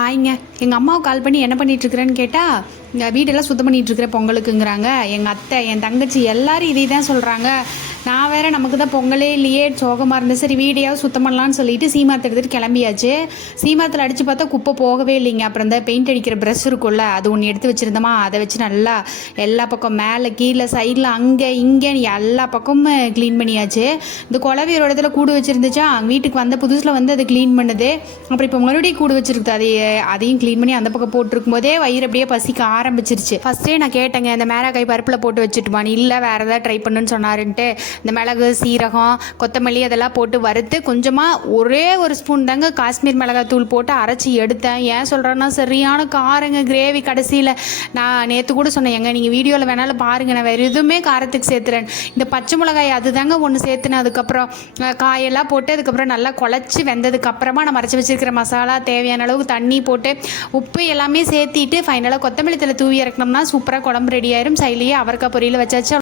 ஹாய்ங்க. எங்கள் அம்மாவுக்கு கால் பண்ணி என்ன பண்ணிகிட்ருக்குறேன்னு கேட்டால், இந்த வீடெல்லாம் சுத்தம் பண்ணிகிட்ருக்குறேன் பொங்கலுக்குங்கிறாங்க. எங்கள் அத்தை, என் தங்கச்சி எல்லோரும் இதே தான் சொல்கிறாங்க. நான் வேறு நமக்கு தான் பொங்கலே இல்லையே, சோகமாக இருந்தது. சரி வீடையாவது சுத்தம் பண்ணலான்னு சொல்லிட்டு சீமாத்தை எடுத்துகிட்டு கிளம்பியாச்சு. சீமாத்தில் அடித்து பார்த்தா குப்பை போகவே இல்லைங்க. அப்புறம் இந்த பெயிண்ட் அடிக்கிற ப்ரெஷ் இருக்கும்ல, அது ஒன்று எடுத்து வச்சுருந்தோமா, அதை வச்சு நல்லா எல்லா பக்கம் மேலே கீழே சைடில் அங்கே இங்கேன்னு எல்லா பக்கமும் க்ளீன் பண்ணியாச்சு. இந்த குலவியோட இடத்துல கூடு வச்சுருந்துச்சா, வீட்டுக்கு வந்த புதுசில் வந்து அதை க்ளீன் பண்ணுது. அப்புறம் இப்போ மறுபடியும் கூடு வச்சுருக்கு, அதையும் க்ளீன் பண்ணி அந்த பக்கம் போட்டிருக்கும் போதே வயிறு அப்படியே பசிக்க ஆரம்பிச்சிருச்சு. ஃபஸ்ட்டே நான் கேட்டேங்க, இந்த மேரக்காய் பருப்பில் போட்டு வச்சுட்டுமான்னு. இல்லை வேறு எதாவது ட்ரை பண்ணுன்னு சொன்னாருன்ட்டு இந்த மிளகு சீரகம் கொத்தமல்லி அதெல்லாம் போட்டு வறுத்து கொஞ்சமாக ஒரே ஒரு ஸ்பூன் தாங்க காஷ்மீர் மிளகாய் தூள் போட்டு அரைச்சி எடுத்தேன். ஏன் சொல்கிறேன்னா சரியான காரங்க கிரேவி. கடைசியில் நான் நேற்று கூட சொன்னேன், எங்க நீங்கள் வீடியோவில் வேணாலும் பாருங்கள், நான் வேறு எதுவுமே காரத்துக்கு சேர்த்துறேன். இந்த பச்சை மிளகாய் அது தாங்க ஒன்று சேர்த்துனேன். அதுக்கப்புறம் காயெல்லாம் போட்டு அதுக்கப்புறம் நல்லா குழச்சி வெந்ததுக்கப்புறமா நான் மறைச்சி வச்சுருக்கிற மசாலா தேவையான அளவுக்கு தண்ணி போட்டு உப்பு எல்லாமே சேர்த்திட்டு ஃபைனலாக கொத்தமல்லி தழை தூவி இறக்கணும்னா சூப்பராக குழம்பு ரெடி ஆயிரும். சைட்லேயே அவரைக்காய் பொரியல் வச்சாச்சு.